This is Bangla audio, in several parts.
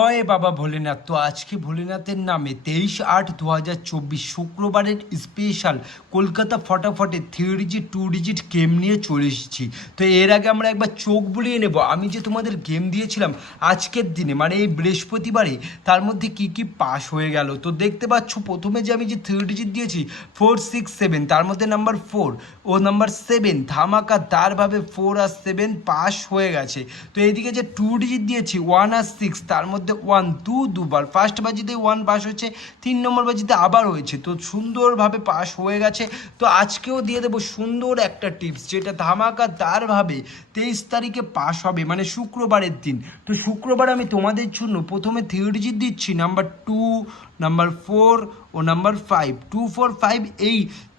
জয় বাবা ভোলেনাথ। তো আজকে ভোলেনাথের নামে 23/8/2024 শুক্রবারের স্পেশাল কলকাতা ফটাফটে 3 ডিজিট 2 ডিজিট গেম নিয়ে চলে এসেছি। তো এর আগে আমরা একবার চোখ বুলিয়ে নেব আমি যে তোমাদের গেম দিয়েছিলাম আজকের দিনে, মানে এই বৃহস্পতিবারে, তার মধ্যে কি কি পাস হয়ে গেল। তো দেখতে পাচ্ছ প্রথমে যে আমি যে 3 ডিজিট দিয়েছি 4 6 7, তার মধ্যে নাম্বার 4 ও নাম্বার 7 ধামাকাদারভাবে 4 আর 7 পাস হয়ে গেছে। তো এইদিকে যে 2 ডিজিট দিয়েছি 1 আর 6, তার মধ্যে 1 দুবার ফার্স্ট বাজিতে 1 পাস হচ্ছে, 3 নম্বর বাজিতে আবার হয়েছে। তো সুন্দরভাবে পাস হয়ে গেছে। তো আজকেও দিয়ে দেবো সুন্দর একটা টিপস, যেটা ধামাকাদারভাবে 23 তারিখে পাস হবে, মানে শুক্রবারের দিন। তো শুক্রবার আমি তোমাদের জন্য প্রথমে 3 ডিজিট দিচ্ছি নাম্বার 2, নাম্বার 4 ও নাম্বার 5। 2 4 5 এই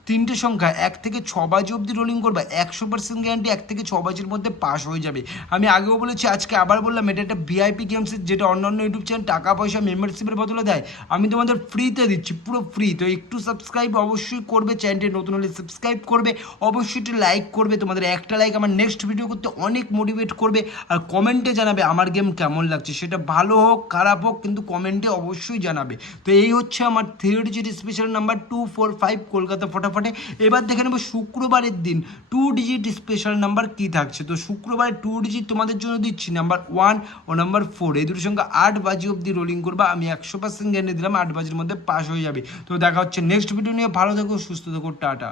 তিনটে সংখ্যা 1 থেকে 6 বাজি অবধি রোলিং করবা, 100% গ্যারান্টি 1 থেকে 6 বাজির মধ্যে পাস হয়ে যাবে। আমি আগেও বলেছি, আজকে আবার বললাম, এটা একটা ভিআইপি গেমসের, যেটা অন্যান্য ইউটিউব চ্যানেল টাকা পয়সা মেম্বারশিপের বদলে দেয়, আমি তোমাদের ফ্রিতে দিচ্ছি, পুরো ফ্রি। তো একটু সাবস্ক্রাইব অবশ্যই করবে, চ্যানেলটি নতুন হলে সাবস্ক্রাইব করবে, অবশ্যই একটু লাইক করবে। তোমাদের একটা লাইক আমার নেক্সট ভিডিও করতে অনেক মোটিভেট করবে। আর কমেন্টে জানাবে আমার গেম কেমন লাগছে, সেটা ভালো হোক খারাপ হোক, কিন্তু কমেন্টে অবশ্যই জানাবে। তো এই হচ্ছে আমার 3 ডিজিট স্পেশাল নাম্বার 245 কলকাতা ফটাফটে। এবার দেখে নেবো শুক্রবারের দিন 2 ডিজিট স্পেশাল নাম্বার কি থাকছে। তো শুক্রবারে 2 ডিজিট তোমাদের জন্য দিচ্ছি নাম্বার 1 ও নাম্বার 4, এই দুটোর সঙ্গে 8 বাজি অবধি রোলিং করবা। আমি 100% গ্যারান্টি দিলাম 8 বাজির মধ্যে পাস হয়ে যাবে। তো দেখা হচ্ছে নেক্সট ভিডিও নিয়ে। ভালো থেকো, সুস্থ থেকো, টাটা।